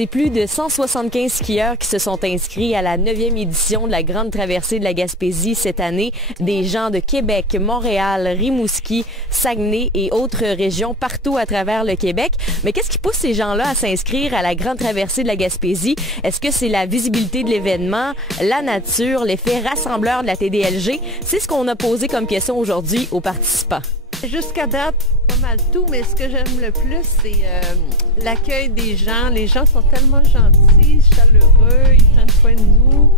C'est plus de 175 skieurs qui se sont inscrits à la 9e édition de la Grande Traversée de la Gaspésie cette année. Des gens de Québec, Montréal, Rimouski, Saguenay et autres régions partout à travers le Québec. Mais qu'est-ce qui pousse ces gens-là à s'inscrire à la Grande Traversée de la Gaspésie? Est-ce que c'est la visibilité de l'événement, la nature, l'effet rassembleur de la TDLG? C'est ce qu'on a posé comme question aujourd'hui aux participants. Jusqu'à date, pas mal tout, mais ce que j'aime le plus, c'est l'accueil des gens. Les gens sont tellement gentils, chaleureux, ils prennent soin de nous.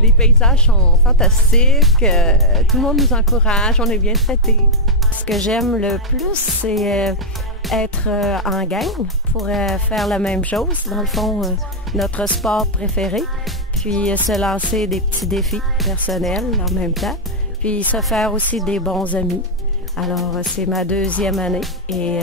Les paysages sont fantastiques, tout le monde nous encourage, on est bien traités. Ce que j'aime le plus, c'est être en gang pour faire la même chose, dans le fond, notre sport préféré, puis se lancer des petits défis personnels en même temps, puis se faire aussi des bons amis. Alors, c'est ma 2e année et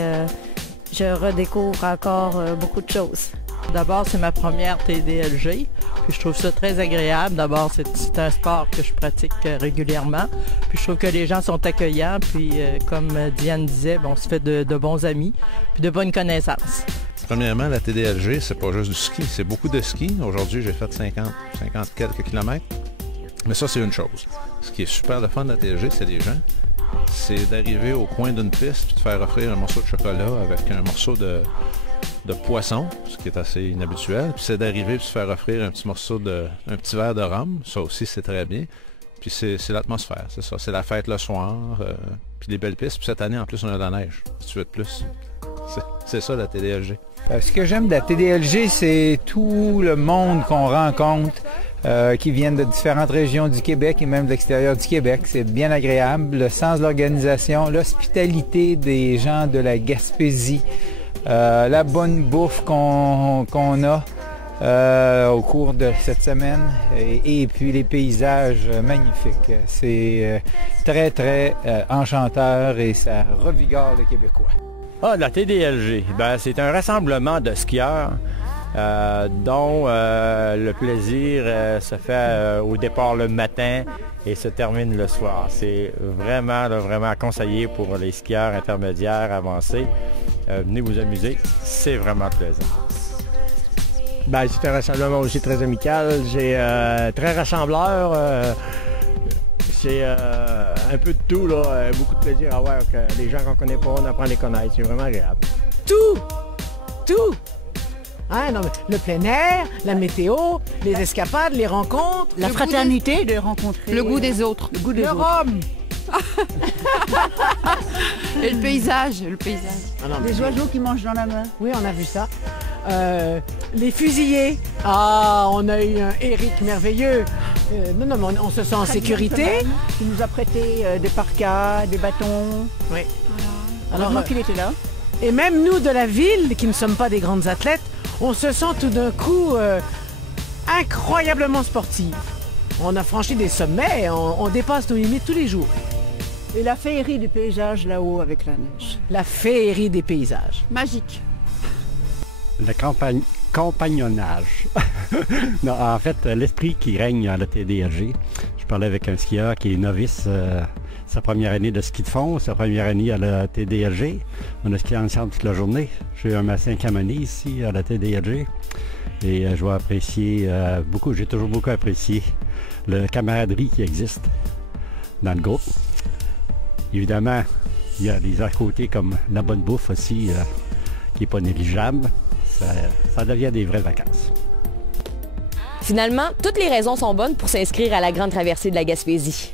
je redécouvre encore beaucoup de choses. D'abord, c'est ma première TDLG, puis je trouve ça très agréable. D'abord, c'est un sport que je pratique régulièrement, puis je trouve que les gens sont accueillants, puis comme Diane disait, on se fait de bons amis, puis de bonnes connaissances. Premièrement, la TDLG, c'est pas juste du ski, c'est beaucoup de ski. Aujourd'hui, j'ai fait 50 quelques kilomètres, mais ça, c'est une chose. Ce qui est super le fun de la TDLG, c'est les gens. C'est d'arriver au coin d'une piste puis de faire offrir un morceau de chocolat avec un morceau de poisson, ce qui est assez inhabituel. Puis c'est d'arriver et de se faire offrir un petit verre de rhum. Ça aussi, c'est très bien. Puis c'est l'atmosphère, c'est ça. C'est la fête le soir, puis les belles pistes. Puis cette année, en plus, on a de la neige. Si tu veux de plus. C'est ça, la TDLG. Ce que j'aime de la TDLG, c'est tout le monde qu'on rencontre. Qui viennent de différentes régions du Québec et même de l'extérieur du Québec. C'est bien agréable. Le sens de l'organisation, l'hospitalité des gens de la Gaspésie, la bonne bouffe qu'on a au cours de cette semaine et puis les paysages magnifiques. C'est très, très enchanteur et ça revigore les Québécois. La TDLG, c'est un rassemblement de skieurs dont le plaisir se fait au départ le matin et se termine le soir. C'est vraiment conseillé pour les skieurs intermédiaires, avancés. Venez vous amuser, c'est vraiment plaisant. C'est un rassemblement aussi très amical, très rassembleur. C'est un peu de tout, là, beaucoup de plaisir à voir que les gens qu'on connaît pas, on apprend à les connaître. C'est vraiment agréable. Tout! Hein, non, mais le plein air, la météo, les escapades, les rencontres, la fraternité de rencontrer. Le goût des autres. Le goût des autres. Rhum. Et le paysage. Les oiseaux qui mangent dans la main. Oui, on a vu ça. Les fusillés. Ah, on a eu un Eric merveilleux. Non, mais on se sent en sécurité. Qui nous a prêté des parkas, des bâtons. Oui. Voilà. Alors, qu'il était là. Et même nous de la ville, qui ne sommes pas des grandes athlètes, on se sent tout d'un coup incroyablement sportifs. On a franchi des sommets, on dépasse nos limites tous les jours. Et la féerie des paysages là-haut avec la neige. La féerie des paysages. Magique. Le compagnonnage. Non, en fait, l'esprit qui règne à la TDLG. Je parlais avec un skieur qui est novice, sa première année de ski de fond, sa première année à la TDLG. On a skié ensemble toute la journée. J'ai ma 5e année ici à la TDLG. Et je vais apprécier beaucoup, j'ai toujours beaucoup apprécié la camaraderie qui existe dans le groupe. Évidemment, il y a des à côté comme la bonne bouffe aussi, qui n'est pas négligeable. Ça devient des vraies vacances. Finalement, toutes les raisons sont bonnes pour s'inscrire à la Grande Traversée de la Gaspésie.